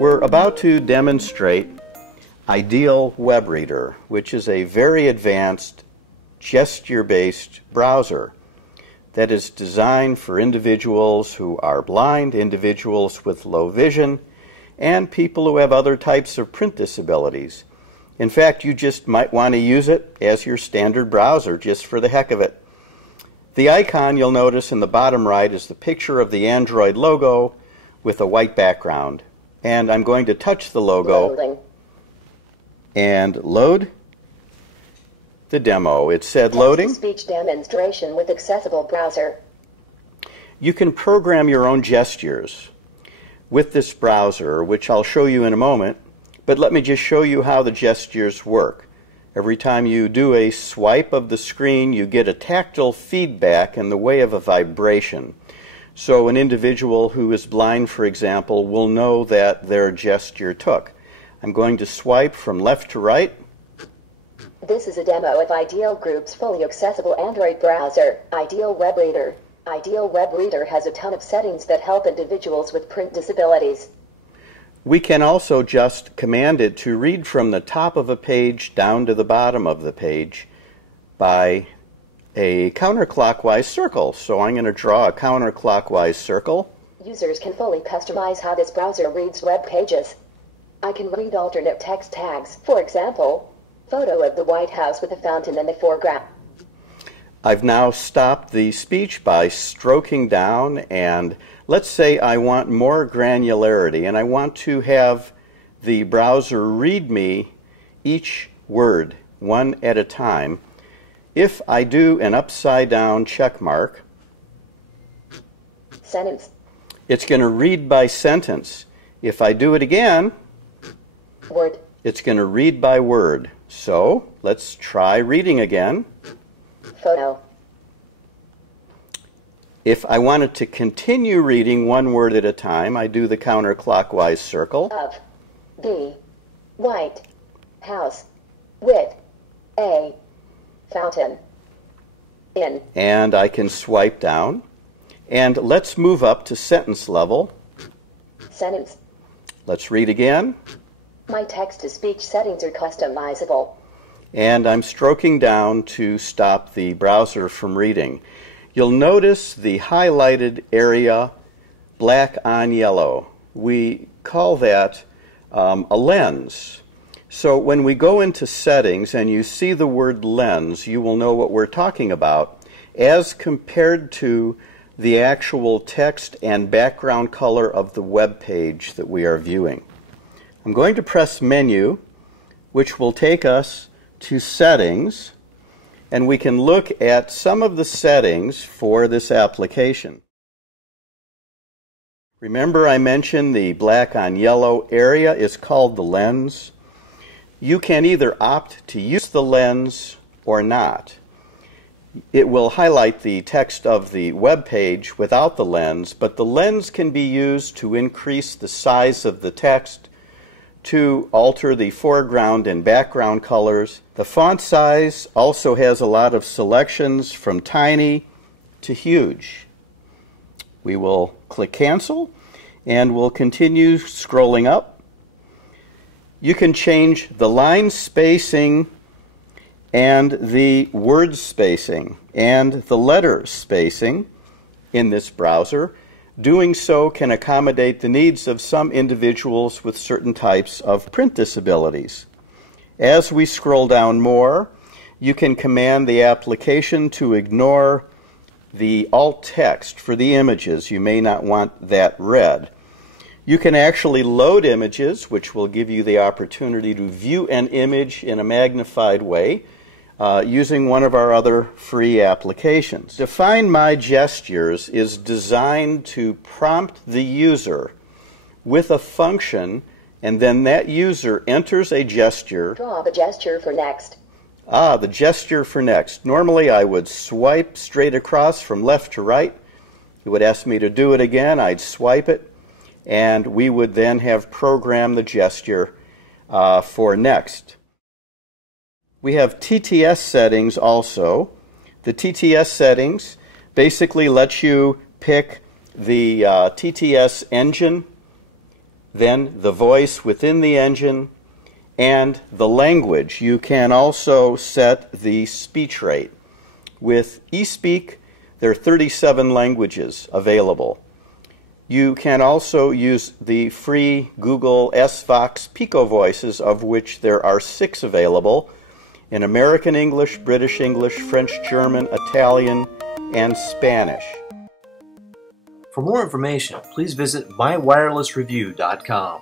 We're about to demonstrate Ideal Web Reader, which is a very advanced gesture-based browser that is designed for individuals who are blind, individuals with low vision, and people who have other types of print disabilities. In fact, you just might want to use it as your standard browser just for the heck of it. The icon you'll notice in the bottom right is the picture of the Android logo with a white background. And I'm going to touch the logo and load the demo. It said loading. Speech demonstration with accessible browser. You can program your own gestures with this browser, which I'll show you in a moment, but let me just show you how the gestures work. Every time you do a swipe of the screen, you get a tactile feedback in the way of a vibration. So an individual who is blind, for example, will know that their gesture took. I'm going to swipe from left to right. This is a demo of Ideal Group's fully accessible Android browser, Ideal Web Reader. Ideal Web Reader has a ton of settings that help individuals with print disabilities. We can also just command it to read from the top of a page down to the bottom of the page by a counterclockwise circle. So I'm going to draw a counterclockwise circle. Users can fully customize how this browser reads web pages. I can read alternate text tags, for example, photo of the White House with a fountain in the foreground. I've now stopped the speech by stroking down, and let's say I want more granularity and I want to have the browser read me each word one at a time. If I do an upside down check mark, sentence, it's going to read by sentence. If I do it again, word, it's going to read by word. So let's try reading again. Photo. If I wanted to continue reading one word at a time, I do the counterclockwise circle. Of the White House with a fountain in. And I can swipe down. And let's move up to sentence level. Sentence. Let's read again. My text-to-speech settings are customizable. And I'm stroking down to stop the browser from reading. You'll notice the highlighted area black on yellow. We call that a lens. So when we go into settings and you see the word lens, you will know what we're talking about as compared to the actual text and background color of the web page that we are viewing. I'm going to press Menu, which will take us to Settings, and we can look at some of the settings for this application. Remember I mentioned the black on yellow area is called the lens. You can either opt to use the lens or not. It will highlight the text of the web page without the lens, but the lens can be used to increase the size of the text, to alter the foreground and background colors. The font size also has a lot of selections from tiny to huge. We will click Cancel and we'll continue scrolling up. You can change the line spacing and the word spacing and the letter spacing in this browser. Doing so can accommodate the needs of some individuals with certain types of print disabilities. As we scroll down more, you can command the application to ignore the alt text for the images. You may not want that read. You can actually load images, which will give you the opportunity to view an image in a magnified way using one of our other free applications. Define My Gestures is designed to prompt the user with a function, and then that user enters a gesture. Draw the gesture for next. The gesture for next. Normally I would swipe straight across from left to right. It would ask me to do it again. I'd swipe it, and we would then have programmed the gesture for next. We have TTS settings also. The TTS settings basically let you pick the TTS engine, then the voice within the engine, and the language. You can also set the speech rate. With eSpeak, there are 37 languages available. You can also use the free Google SVox Pico voices, of which there are 6 available, in American English, British English, French, German, Italian, and Spanish. For more information, please visit mywirelessreview.com.